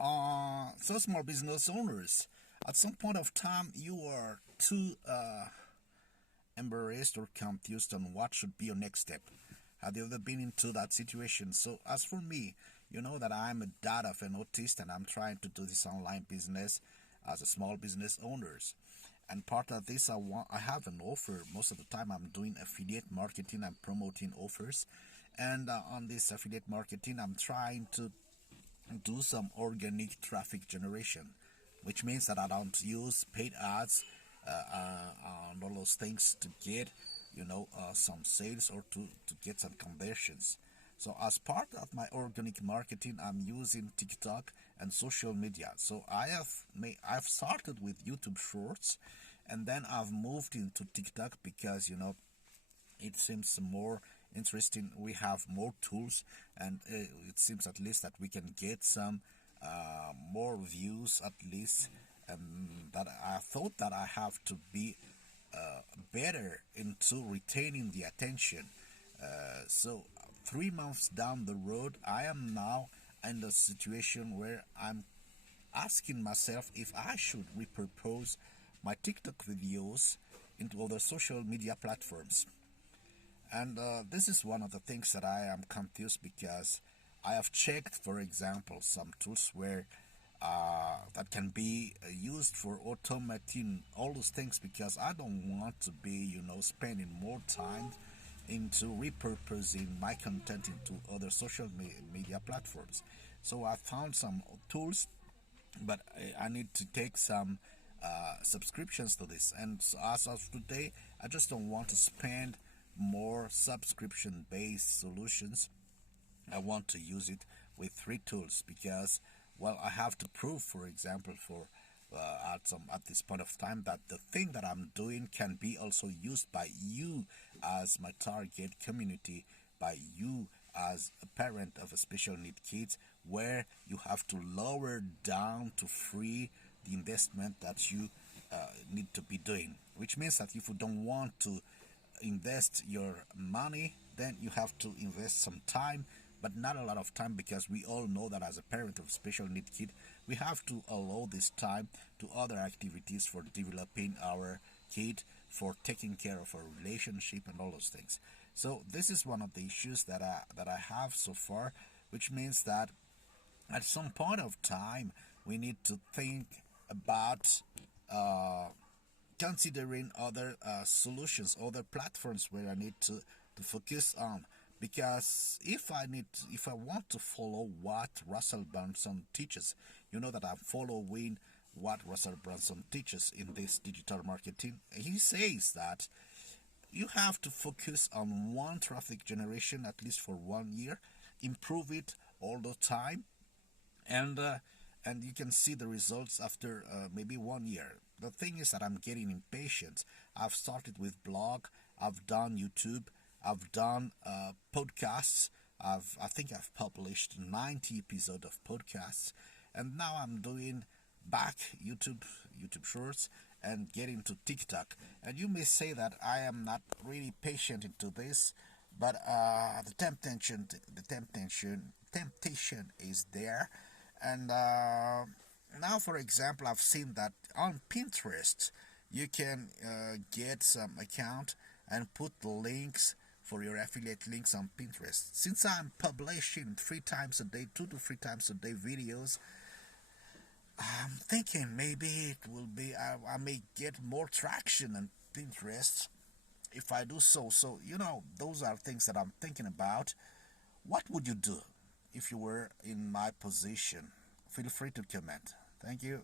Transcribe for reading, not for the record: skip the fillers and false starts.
So small business owners, at some point of time, you are too embarrassed or confused on what should be your next step. Have you ever been into that situation? So, as for me, you know that I'm a dad of an autist and I'm trying to do this online business as a small business owners. And part of this, I have an offer. Most of the time, I'm doing affiliate marketing. I'm promoting offers, and on this affiliate marketing, I'm trying to do some organic traffic generation, which means that I don't use paid ads and all those things to get, some sales or to get some conversions. So as part of my organic marketing, I'm using TikTok and social media. So I've started with YouTube Shorts, and then I've moved into TikTok because it seems more interesting. We have more tools, and it seems at least that we can get some more views at least. That I thought that I have to be better into retaining the attention. So 3 months down the road, I am now in the situation where I'm asking myself if I should repurpose my TikTok videos into other social media platforms. And this is one of the things that I am confused because I have checked, for example, some tools where that can be used for automating all those things because I don't want to be, spending more time into repurposing my content into other social media platforms. So I found some tools, but I need to take some subscriptions to this. And so as of today, I just don't want to spend more subscription based solutions. I want to use it with free tools because, well, I have to prove, for example, for at this point of time, that the thing that I'm doing can be also used by you as my target community, by you as a parent of a special need kids, where you have to lower down to free the investment that you need to be doing, which means that if you don't want to invest your money, then you have to invest some time, but not a lot of time, because we all know that as a parent of special need kid, we have to allow this time to other activities for developing our kid, for taking care of our relationship and all those things. So this is one of the issues that I have so far, which means that at some point of time we need to think about considering other solutions, other platforms where I need to focus on. Because if I want to follow what Russell Brunson teaches, you know that I'm following what Russell Brunson teaches in this digital marketing. He says that you have to focus on one traffic generation at least for 1 year, improve it all the time, and you can see the results after maybe 1 year. The thing is that I'm getting impatient. I've started with blog, I've done YouTube, I've done podcasts. I think I've published 90 episodes of podcasts, and now I'm doing back YouTube Shorts, and getting to TikTok. And you may say that I am not really patient into this, but the temptation is there. And now, for example, I've seen that on Pinterest you can get some account and put the links for your affiliate links on Pinterest. Since I'm publishing 3 times a day, 2 to 3 times a day videos, I'm thinking maybe it will be I may get more traction on Pinterest if I do so. So those are things that I'm thinking about. What would you do if you were in my position? Feel free to comment. Thank you.